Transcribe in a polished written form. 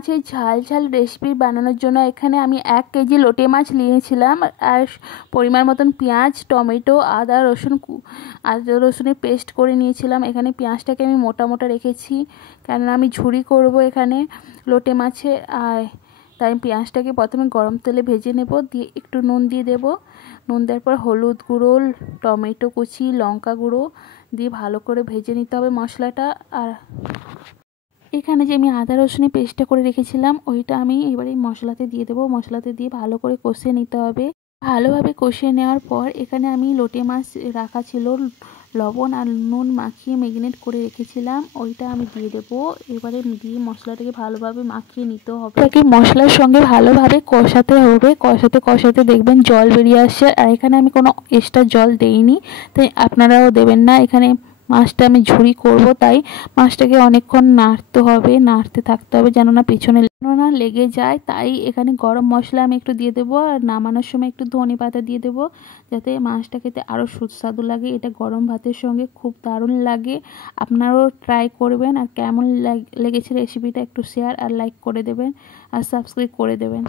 মাছের ঝাল ঝাল রেসিপি বানানোর জন্য এখানে আমি 1 কেজি লোটে মাছ নিয়েছিলাম আর পরিমাণ মতন পেঁয়াজ, টমেটো, আদা রসুনের পেস্ট করে নিয়েছিলাম। এখানে পেঁয়াজটাকে আমি মোটা মোটা রেখেছি, কেননা আমি ঝুরি করব এখানে লোটে মাছে। আর তাই পেঁয়াজটাকে প্রথমে গরম তেলে ভেজে নেব, দিয়ে একটু নুন দিয়ে দেব। নুন দেওয়ার পর হলুদ গুঁড়ো, টমেটো কুচি, লঙ্কা গুঁড়ো দিয়ে ভালো করে ভেজে নিতে হবে মশলাটা। আর এখানে যে আমি আদা রসুনের পেস্টটা করে রেখেছিলাম ওইটা আমি এবারে মশলাতে দিয়ে দেবো। মশলাতে দিয়ে ভালো করে কষিয়ে নিতে হবে। ভালোভাবে কষিয়ে নেওয়ার পর এখানে আমি লোটে মাছ রাখা ছিল, লবণ আর নুন মাখিয়ে ম্যারিনেট করে রেখেছিলাম, ওইটা আমি দিয়ে দেবো। এবারে দিয়ে মশলাটাকে ভালোভাবে মাখিয়ে নিতে হবে। এটাকে মশলার সঙ্গে ভালোভাবে কষাতে হবে। কষাতে কষাতে দেখবেন জল বেরিয়ে আসছে। আর এখানে আমি কোনো এক্সট্রা জল দেইনি, তাই আপনারাও দেবেন না। এখানে মাছটা আমি ঝুরি করব, তাই মাছটাকে অনেকক্ষণ নাড়তে থাকতে হবে যেন না পেছনে না লেগে যায়। তাই এখানে গরম মশলা আমি একটু দিয়ে দেবো, আর নামানোর সময় একটু ধনে পাতা দিয়ে দেবো, যাতে মাছটা খেতে আরও সুস্বাদু লাগে। এটা গরম ভাতের সঙ্গে খুব দারুণ লাগে। আপনারাও ট্রাই করবেন। আর কেমন লেগেছে রেসিপিটা একটু শেয়ার আর লাইক করে দেবেন আর সাবস্ক্রাইব করে দেবেন।